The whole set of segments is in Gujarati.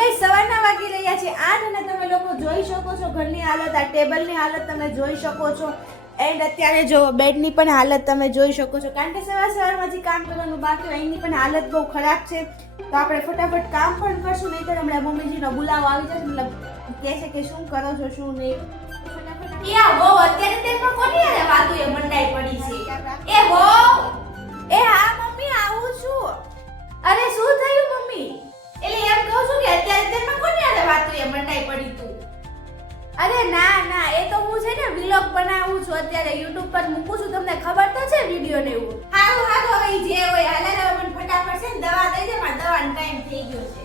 ગાઈસ સવારના વાગી રહ્યા છે 8 અને તમે લોકો જોઈ શકો છો ઘરની હાલત, આ ટેબલની હાલત તમે જોઈ શકો છો એન્ડ અત્યારે જો બેડની પણ હાલત તમે જોઈ શકો છો કારણ કે સવારમાં જે કામ કરવાનું બાકી હોય એની પણ હાલત બહુ ખરાબ છે. તો આપણે ફટાફટ કામ પણ કરશું, નહીં તો હમણાં મમ્મીજીનો બોલાવો આવી જશે, મતલબ કહે છે કે શું કરો છો શું નહીં. યા બહુ અત્યારે તેમાં કોની આરે વાતો એ મંડાઈ પડી છે. એ બહુ એ હા મમ્મી આવું છું. અરે શું થયું મમ્મી? એટલે એમ કહું છું કે અત્યારે તેમાં કોની આરે વાતો એ મંડાઈ પડી તું? અરે ના ના, એ તો હું છે ને વ્લોગ બનાવું છું, અત્યારે YouTube પર મૂકું છું, તમને ખબર તો છે વિડિયો ને એવું. હારું હારું હવે જે હોય હાલે મને ફટાફટ છે ને દવા દઈ દે, મારો દવાનો ટાઈમ થઈ ગયો છે.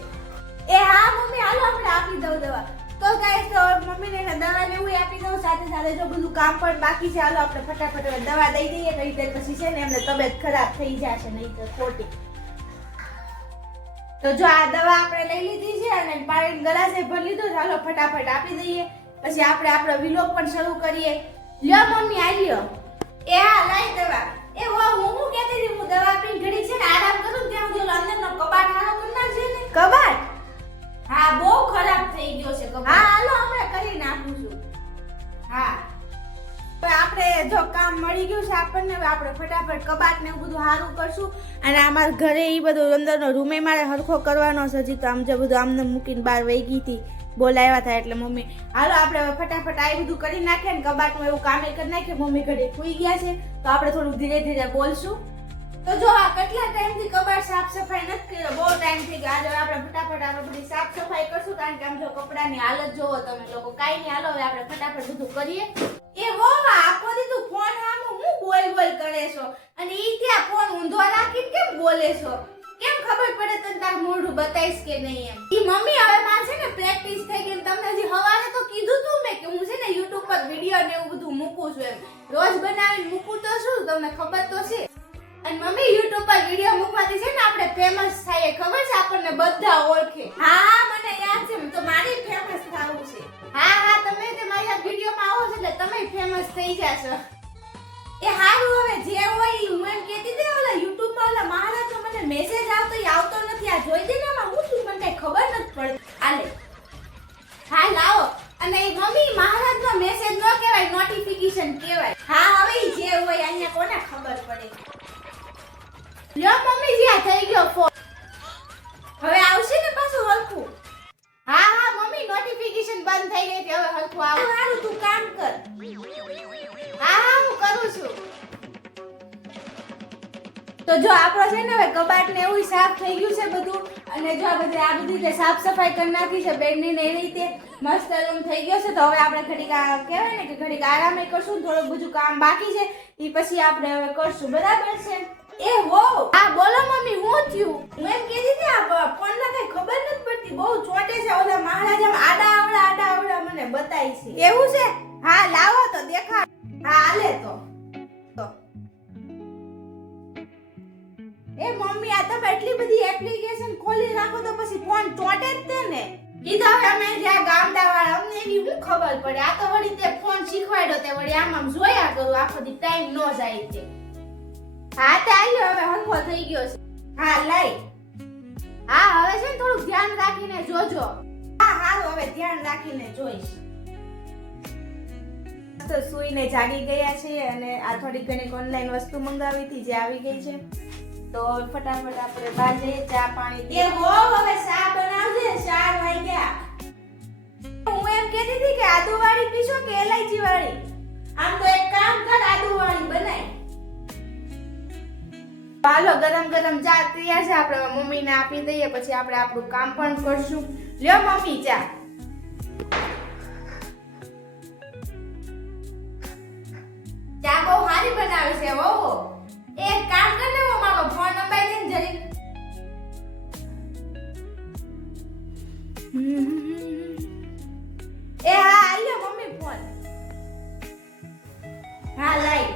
એ હા મમ્મી હાલો આપણે આપી દઉં દવા. તો ગાઈસ તો મમ્મીને દવા ને એવું આપી દઉં, સાથે સાથે જો બધું કામ પણ બાકી છે, હાલો આપણે ફટાફટ દવા દઈ દઈએ, નહીં તો પછી છે ને એમને તબિયત ખરાબ થઈ જશે, નહીં તો ખોટી. તો જો આ દવા આપણે લઈ લીધી છે અને પાણી ગ્લાસે ભરી લીધો, ચાલો ફટાફટ આપી દઈએ, પછી આપણે આપણો વિલોગ પણ શરૂ કરીએ. લ્યો મમ્મી આ લ્યો. એ હા લઈ દવા. એ હું કહેતી હતી હું દવા પીને ઘડી છે ને આરામ કરું ત્યાં સુધી અંદરનો કબાટ હારો કરી નાખજે ને. કબાટ? હા બહુ ખરાબ થઈ ગયો છે કબાટ. હા હાલો હમણાં કરી નાખું છું. હા તો આપણે જો કામ મળી ગયું છે આપણને, હવે આપણે ફટાફટ કબાટ ને બધું સારું કરશું. અને અમારા ઘરે એ બધું અંદરનો રૂમે મારે હરખો કરવાનો છે, હજી તો આમ જે બધું આમને મૂકીને બહાર વહી ગઈ હતી, બોલાવ્યા હતા એટલે મમ્મી. હાલો આપણે હવે ફટાફટ આ બધું કરી નાખીએ ને કબાટમાં એવું કામે કરી નાખીએ. મમ્મી ઘરે સુઈ ગયા છે તો આપણે થોડું ધીરે ધીરે બોલશું. તો જો આ કેટલા ટાઈમથી કબાટ સાફ સફાઈ નથી કર્યો, બહુ ટાઈમ થઈ ગયો. આજે આપણે ફટાફટ આપણે બધી સાફ સફાઈ કરશું કારણ કે આમ જો કપડાની હાલત જોવો તમે લોકો. કાઈ નહીં, હાલો હવે આપણે ફટાફટ બધું કરીએ. એ વો આખો દી તું ફોન સામે હું બોલ કરે છો અને ઈ ત્યાં ફોન ઊંધો રાખીને કેમ બોલે છો? કેમ ખબર પડે તને તાર મોઢું બતાઈશ કે નહીં એમ? ઈ મમ્મી હવે માર છે ને પ્રેક્ટિસ થઈ ગઈ, તમને હજી હવારે તો કીધું તું મેં કે હું છે ને YouTube પર વિડિયો ને એવું બધું મૂકું છું એમ. રોજ બનાવીને મૂકું તો શું, તમને ખબર તો છે. અને મમ્મી YouTube પર વિડિયો મૂકવાથી છે ને આપણે ફેમસ થાય, ખબર છે, આપણને બધા ઓળખે. હા મને યાદ છે, તો મારે ફેમસ થવું છે. હા હા તમે જે મારા વિડિયોમાં આવો છો એટલે તમે ફેમસ થઈ જાશો. એ હારું હવે જે હોય ઈ હું એમ કહેતી હતી ઓલા YouTube માં ઓલા મહારાજનો મને મેસેજ આવતો ઈ આવતો નથી. આ જોઈ દે ને આમાં હું છું, મને કઈ ખબર નથી પડતી. આલે હા લાવો. અને એ મમ્મી મહારાજનો મેસેજ નો કહેવાય, નોટિફિકેશન કહેવાય. હા હવે ઈ જે હોય અહીંયા કોને ખબર પડે. લ્યો મમ્મી જી આ થઈ ગયો ફોન. હવે આવશે ને પાછું હરખું? હા હા મમ્મી નોટિફિકેશન બંધ થઈ ગઈ હતી, હવે હરખું આવે. હારું તું કામ કર. હા હા હું કરું છું. તો જો આપણો છે ને હવે કબાટ ને એવું સાફ થઈ ગયું છે બધું, અને જો આ બધી રીતે સાફ સફાઈ કરી નાખી છે બેડની ને એ રીતે મસ્ત રૂમ થઈ ગયો છે. તો હવે આપણે ઘડીક કહેવાય ને કે ઘડીક આરામ કરશું, થોડું બધું કામ બાકી છે એ પછી આપણે હવે કરશું, બરાબર છે? એ હો હા બોલો મમ્મી હું થયું? હું એમ કહેતી હતી આ ફોન ના કઈ ખબર નથી પડતી, બહુ ચોટે છે ઓલા મહારાજા આડા આવડા મને બતાય છે. એવું છે? હા લાવો તો દેખાડ. હા હાલે તો. એ મમ્મી આ તમે એટલી બધી એપ્લિકેશન ખોલી રાખો તો પછી ફોન ચોટે જ તે ને. ઈ તો હવે અમે જ્યાં ગામડાવાળા અમને એવી શું ખબર પડે? આ તો વળી તે ફોન શીખવાડ્યો તે વળી આમ જોયા કરું, આખો દી ટાઈમ નો જાય તે. હા તે આલ્યો હવે હરખો થઈ ગયો છે. હા લઈ. હા હવે છે ને થોડું ધ્યાન રાખીને જોજો. હા હારું હવે ધ્યાન રાખીને જોઈશ. તો સુઈને જાગી ગયા છે અને આ થોડી ઘણી ઓનલાઈન વસ્તુ મંગાવી હતી જે આવી ગઈ છે. તો ફટાફટ આપણે બહાર જઈએ, ચા પાણી. એ હો હવે ચા બનાવજે, 4 વાગ્યા. હું એમ કહેતી હતી કે આદુ વાળી પીશો કે એલાયચી વાળી? આમ તો એક કામ કર, આદુ વાળી બનાય. હાલો ગરમ ગરમ ચા તૈયાર છે, આપણે મમ્મીને આપી દઈએ પછી આપણે આપણું કામ પણ કરશું. લ્યો મમ્મી ચા. ચા બહુ સારી બનાવી છે હો. એક કામ કર ને મારો ફોન નંબર દે ને જરી. એ હા આલ્યો મમ્મી ફોન. હા લઈ.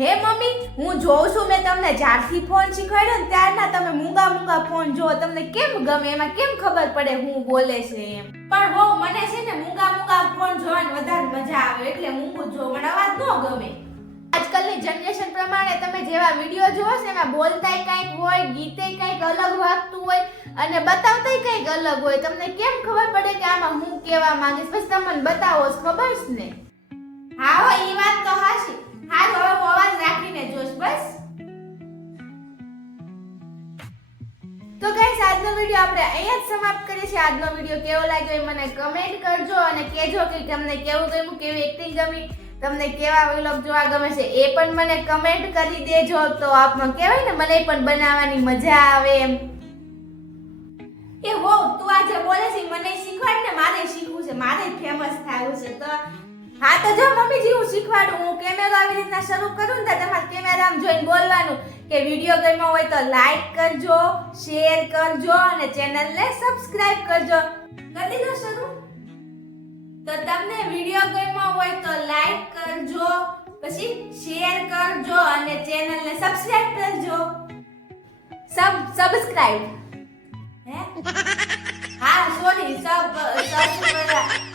હે મમ્મી હું જોઉં છું, મેં તમને જ્યારથી ફોન શીખવાડ્યો ને ત્યારના તમે મૂંગા ફોન જો, તમને કેમ ગમે? એમાં કેમ ખબર પડે હું બોલે છે એમ? પણ બહુ મને છે ને મૂંગા ફોન જોવાની વધારે મજા આવે એટલે મૂંગું જો, મને અવાજ ન ગમે. આજકાલની જનરેશન પ્રમાણે તમે જેવા વિડીયો જોવો છો એમાં બોલતાય કંઈક હોય, ગીતે કંઈક અલગ વાગતું હોય અને બતાવતાય કંઈક અલગ હોય. તમને કેમ ખબર પડે કે આમાં હું કહેવા માંગીશ? બસ તમને બતાવો છો, ખબર છે ને? હા હો, ઈ વાત તો હાચી. હાલ હવે હું અવાજ રાખીને જોઈશ બસ. તો ગાઈસ, આજનો વિડિયો આપણે અહીંયા જ સમાપ્ત કરીએ છીએ. આજનો વિડિયો કેવો લાગ્યો એ મને કમેન્ટ કરજો અને કહેજો કે તમને કેવું ગમ્યું, કેવી એક્ટિંગ ગમી, તમને કેવા વ્લોગ જોવા ગમે છે એ પણ મને કમેન્ટ કરી દેજો. તો આપનો કહેવાય ને મને પણ બનાવવાની મજા આવે એમ. એ હો, તું આજે બોલે છે મને શીખવાડ ને, મારે શીખવું છે, મારે ફેમસ થવું છે. તો હા, તો જો મમ્મીજી હું શીખવાડું. હું કેમેરો આવી રીતના શરૂ કરું ને તો તમારે કેમેરામાં જોઈને બોલવાનું કે વિડિયો ગમ્યો હોય તો લાઈક કરજો, શેર કરજો અને ચેનલને સબસ્ક્રાઇબ કરજો. કરી દીધો શરૂ? તો તમને વિડિયો ગમ્યો હોય તો લાઈક કરજો, પછી શેર કરજો અને ચેનલને સબસ્ક્રાઇબ કરજો. સબસ્ક્રાઇબ હે? હા સોરી, સબસ્ક્રાઇબ